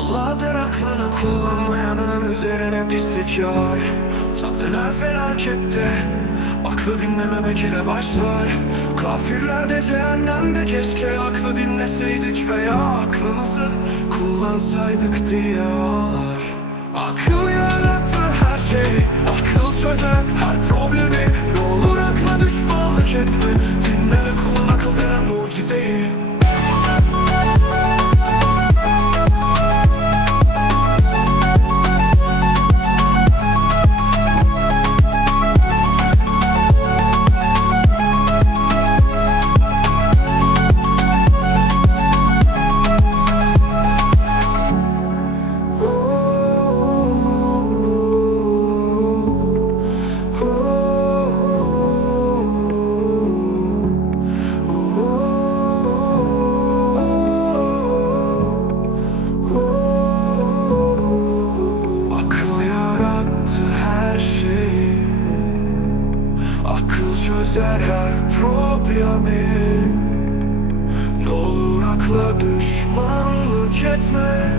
Allah'tır aklını kullanmayanın üzerine pislik yağar. Saktılar felakette Aklı dinlememek ile başlar. Kafirler de cehennemde keşke aklı dinleseydik veya aklımızı kullansaydık diye ağlar. Akıl yarattı her şeyi Akıl çözer her problemi. Ne olur akla düşmanlık etme Her problemi Ne olur akla düşmanlık etme